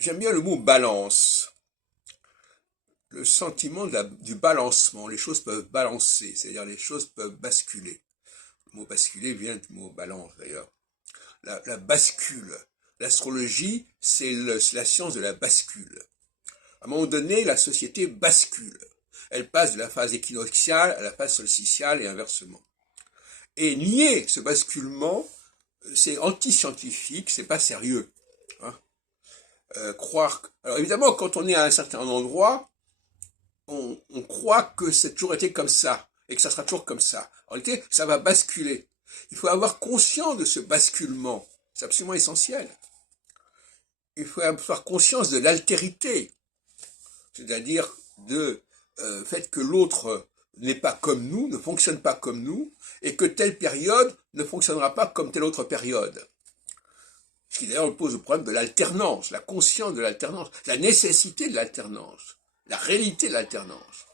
J'aime bien le mot balance, le sentiment du balancement. Les choses peuvent balancer, c'est-à-dire les choses peuvent basculer. Le mot basculer vient du mot balance d'ailleurs. La bascule. L'astrologie, c'est la science de la bascule. À un moment donné, la société bascule. Elle passe de la phase équinoxiale à la phase solsticiale et inversement. Et nier ce basculement, c'est anti-scientifique, c'est pas sérieux. Hein. Croire. Alors évidemment, quand on est à un certain endroit, on croit que c'est toujours été comme ça et que ça sera toujours comme ça. En réalité, ça va basculer. Il faut avoir conscience de ce basculement. C'est absolument essentiel. Il faut avoir conscience de l'altérité, c'est-à-dire de fait que l'autre n'est pas comme nous, ne fonctionne pas comme nous, et que telle période ne fonctionnera pas comme telle autre période. Ce qui d'ailleurs pose le problème de l'alternance, la conscience de l'alternance, la nécessité de l'alternance, la réalité de l'alternance.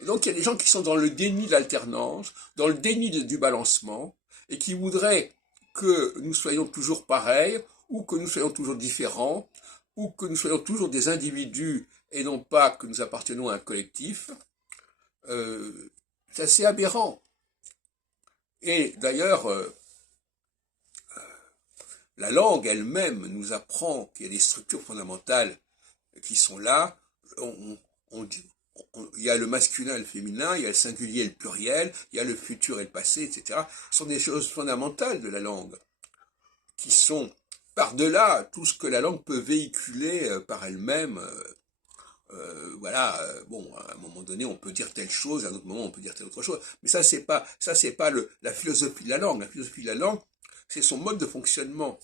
Et donc il y a des gens qui sont dans le déni de l'alternance, dans le déni du balancement, et qui voudraient que nous soyons toujours pareils, ou que nous soyons toujours différents, ou que nous soyons toujours des individus et non pas que nous appartenons à un collectif. C'est assez aberrant. Et d'ailleurs, la langue elle-même nous apprend qu'il y a des structures fondamentales qui sont là. Il y a le masculin et le féminin, il y a le singulier et le pluriel, il y a le futur et le passé, etc. Ce sont des choses fondamentales de la langue, qui sont par-delà tout ce que la langue peut véhiculer par elle-même. Voilà, bon, à un moment donné, on peut dire telle chose, à un autre moment, on peut dire telle autre chose. Mais ça, c'est pas la philosophie de la langue. La philosophie de la langue, c'est son mode de fonctionnement.